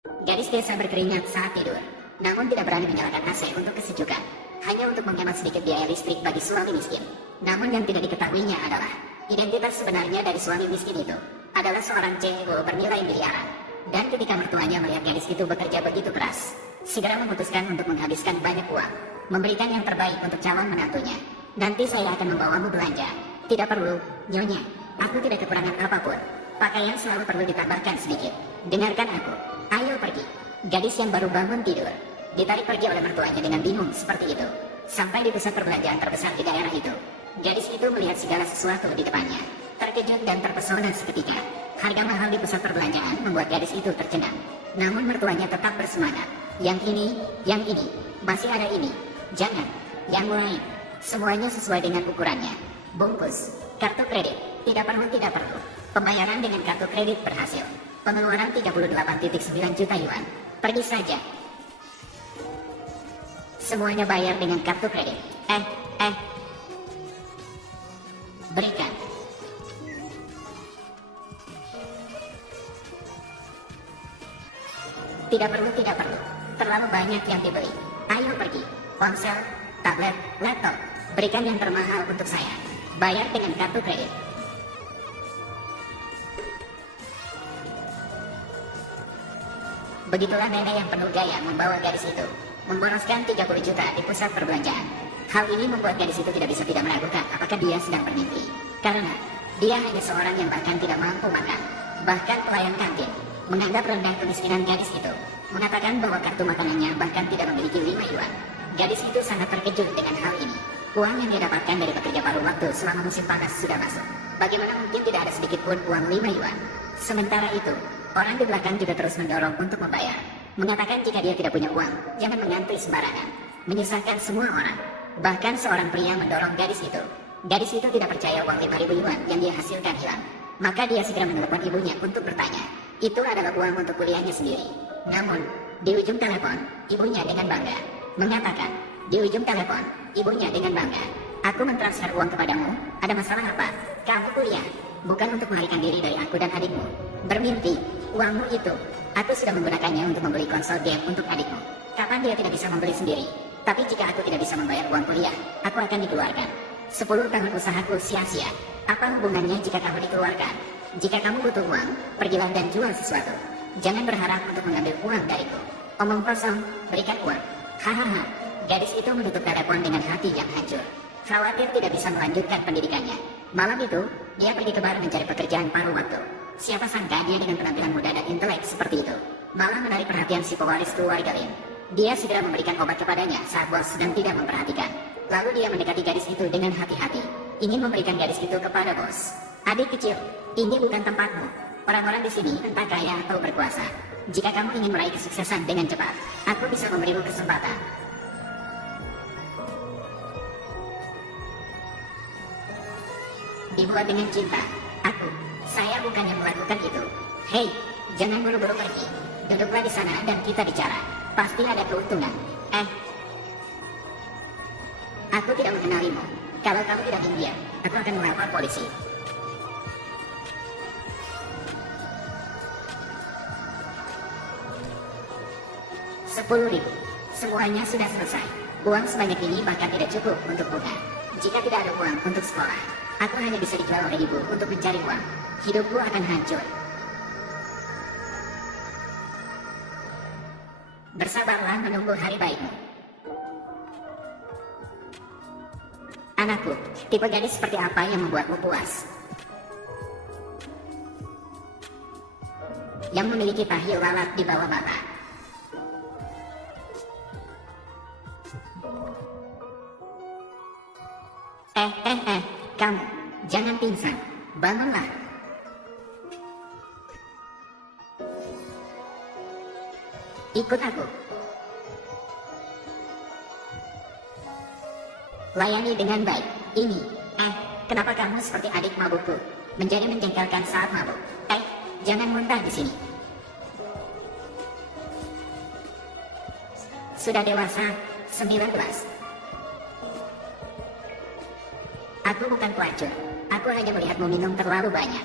Gadis desa berkeringat saat tidur, namun tidak berani menyalakan AC untuk kesejukan, hanya untuk menghemat sedikit biaya listrik bagi suami miskin. Namun yang tidak diketahuinya adalah, identitas sebenarnya dari suami miskin itu adalah seorang CEO bernilai miliaran. Dan ketika mertuanya melihat gadis itu bekerja begitu keras, segera memutuskan untuk menghabiskan banyak uang, memberikan yang terbaik untuk calon menantunya. Nanti saya akan membawamu belanja. Tidak perlu, Nyonya. Aku tidak kekurangan apapun. Pakaian selalu perlu ditambahkan sedikit. Dengarkan aku. Ayo pergi. Gadis yang baru bangun tidur ditarik pergi oleh mertuanya dengan bingung seperti itu. Sampai di pusat perbelanjaan terbesar di daerah itu, gadis itu melihat segala sesuatu di depannya. Terkejut dan terpesona seketika. Harga mahal di pusat perbelanjaan membuat gadis itu tercengang. Namun mertuanya tetap bersemangat. Yang ini, masih ada ini. Jangan, yang lain. Semuanya sesuai dengan ukurannya. Bungkus, kartu kredit, tidak perlu. Pembayaran dengan kartu kredit berhasil. Pengeluaran 38,9 juta yuan. Pergi saja. Semuanya bayar dengan kartu kredit. Berikan. Tidak perlu. Terlalu banyak yang dibeli. Ayo pergi. Ponsel, tablet, laptop. Berikan yang termahal untuk saya. Bayar dengan kartu kredit. Begitulah nenek yang penuh gaya membawa gadis itu, memboroskan 30 juta di pusat perbelanjaan. Hal ini membuat gadis itu tidak bisa tidak meragukan apakah dia sedang bermimpi. Karena dia hanya seorang yang bahkan tidak mampu makan. Bahkan pelayan kantin menganggap rendah kemiskinan gadis itu, mengatakan bahwa kartu makanannya bahkan tidak memiliki 5 yuan. Gadis itu sangat terkejut dengan hal ini. Uang yang dia dapatkan dari pekerja paruh waktu selama musim panas sudah masuk. Bagaimana mungkin tidak ada sedikit pun uang 5 yuan? Sementara itu, orang di belakang juga terus mendorong untuk membayar. Mengatakan jika dia tidak punya uang, jangan mengantri sembarangan. Menyusahkan semua orang. Bahkan seorang pria mendorong gadis itu. Gadis itu tidak percaya uang 5.000 yuan yang dia hasilkan hilang. Maka dia segera menelepon ibunya untuk bertanya. Itu adalah uang untuk kuliahnya sendiri. Namun, di ujung telepon, ibunya dengan bangga mengatakan, aku mentransfer uang kepadamu, ada masalah apa? Kamu kuliah, bukan untuk melarikan diri dari aku dan adikmu. Bermimpi, uangmu itu, aku sudah menggunakannya untuk membeli konsol game untuk adikmu. Kapan dia tidak bisa membeli sendiri? Tapi jika aku tidak bisa membayar uang kuliah, aku akan dikeluarkan. 10 tahun usahaku sia-sia. Apa hubungannya jika kamu dikeluarkan? Jika kamu butuh uang, pergilah dan jual sesuatu. Jangan berharap untuk mengambil uang dariku. Omong kosong, berikan uang. Hahaha. Gadis itu menutup telepon dengan hati yang hancur. Khawatir tidak bisa melanjutkan pendidikannya. Malam itu, dia pergi ke bar mencari pekerjaan paruh waktu. Siapa sangka dia dengan penampilan muda dan intelek seperti itu malah menarik perhatian si pewaris keluarga Lin. Dia segera memberikan obat kepadanya saat bos sedang tidak memperhatikan. Lalu dia mendekati gadis itu dengan hati-hati, ingin memberikan gadis itu kepada bos. Adik kecil, ini bukan tempatmu. Orang-orang di sini entah kaya atau berkuasa. Jika kamu ingin meraih kesuksesan dengan cepat, aku bisa memberimu kesempatan. Dibuat dengan cinta. Saya bukan yang melakukan itu. Hei, jangan buru-buru pergi. Duduklah di sana dan kita bicara. Pasti ada keuntungan. Aku tidak mengenalimu. Kalau kamu tidak diam, aku akan melapor polisi. $10.000. Semuanya sudah selesai. Uang sebanyak ini bahkan tidak cukup untuk bunga. Jika tidak ada uang untuk sekolah, aku hanya bisa dijual oleh ibu untuk mencari uang. Hidupku akan hancur. Bersabarlah menunggu hari baikmu. Anakku, tipe gadis seperti apa yang membuatmu puas? Yang memiliki tahi lalat di bawah mata. Kamu, jangan pingsan. Bangunlah. Ikut aku. Layani dengan baik. Ini, kenapa kamu seperti adik mabukku? Menjadi menjengkelkan saat mabuk. Jangan muntah di sini. Sudah dewasa, 19. Aku bukan pelacur. Aku hanya melihatmu minum terlalu banyak.